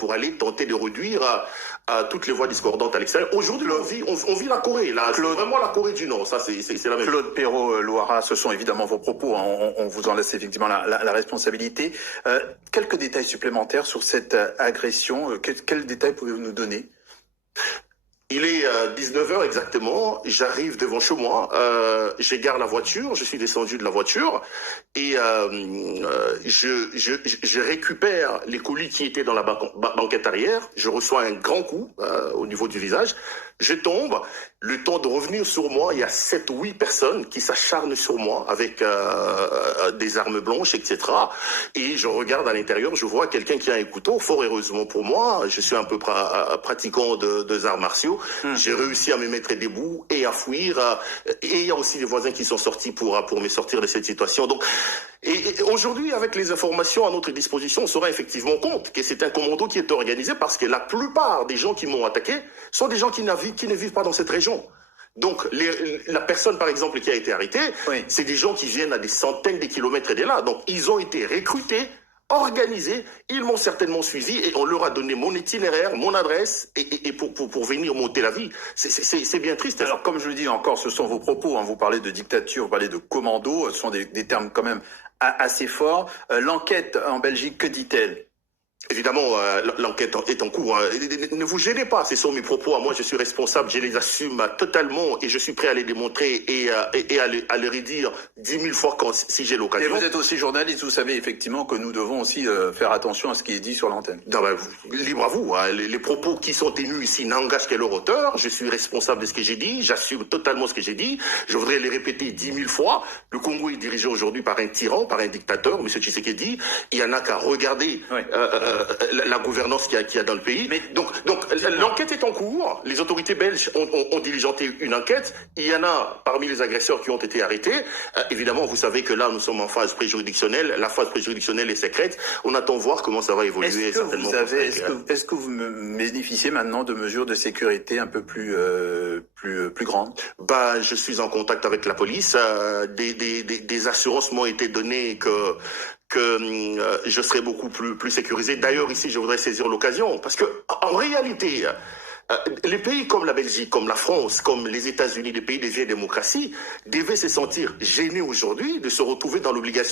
pour aller tenter de réduire toutes les voix discordantes à l'extérieur. Aujourd'hui, on vit la Corée, là. C'est vraiment la Corée du Nord, ça, c'est la même chose. Claude Perrault-Loara, ce sont évidemment vos propos, hein. On vous en laisse effectivement la responsabilité. Quelques détails supplémentaires sur cette agression. Quels détails pouvez-vous nous donner? Il est 19h exactement, j'arrive devant chez moi, j'égare la voiture, je suis descendu de la voiture et je récupère les colis qui étaient dans la banquette arrière, je reçois un grand coup au niveau du visage, je tombe, le temps de revenir sur moi, il y a 7 ou 8 personnes qui s'acharnent sur moi avec des armes blanches, etc. Et je regarde à l'intérieur, je vois quelqu'un qui a un couteau, fort heureusement pour moi, je suis un peu pratiquant de arts martiaux. J'ai réussi à me mettre debout et à fuir. Et il y a aussi des voisins qui sont sortis pour me sortir de cette situation. Donc, et aujourd'hui, avec les informations à notre disposition, on se rend effectivement compte que c'est un commando qui est organisé parce que la plupart des gens qui m'ont attaqué sont des gens qui ne vivent pas dans cette région. Donc, la personne, par exemple, qui a été arrêtée, oui, c'est des gens qui viennent à des centaines de kilomètres de là. Donc, ils ont été recrutés, organisés, ils m'ont certainement suivi et on leur a donné mon itinéraire, mon adresse et pour venir monter la vie. C'est bien triste. Alors, comme je le dis encore, ce sont vos propos, hein. Vous parlez de dictature, vous parlez de commando, ce sont des termes quand même assez forts. L'enquête en Belgique, que dit-elle? Évidemment, l'enquête est en cours. Ne vous gênez pas, ce sont mes propos. Moi, je suis responsable, je les assume totalement et je suis prêt à les démontrer et à les redire 10 000 fois si j'ai l'occasion. Et vous êtes aussi journaliste, vous savez effectivement que nous devons aussi faire attention à ce qui est dit sur l'antenne. Libre à vous. Les propos qui sont tenus ici n'engagent que leur auteur. Je suis responsable de ce que j'ai dit. J'assume totalement ce que j'ai dit. Je voudrais les répéter 10 000 fois. Le Congo est dirigé aujourd'hui par un tyran, par un dictateur, M. Tshisekedi. Il y en a qu'à regarder. Oui. La gouvernance qu'il y a dans le pays. Mais donc l'enquête est en cours. Les autorités belges ont diligenté une enquête. Il y en a parmi les agresseurs qui ont été arrêtés. Évidemment, vous savez que là, nous sommes en phase préjuridictionnelle. La phase préjuridictionnelle est secrète. On attend voir comment ça va évoluer. Est-ce que vous bénéficiez maintenant de mesures de sécurité un peu plus grandes? Je suis en contact avec la police. Des assurances m'ont été données que je serai beaucoup plus sécurisé. D'ailleurs, ici, je voudrais saisir l'occasion, parce que en réalité, les pays comme la Belgique, comme la France, comme les États-Unis, les pays des vieilles démocraties, devaient se sentir gênés aujourd'hui de se retrouver dans l'obligation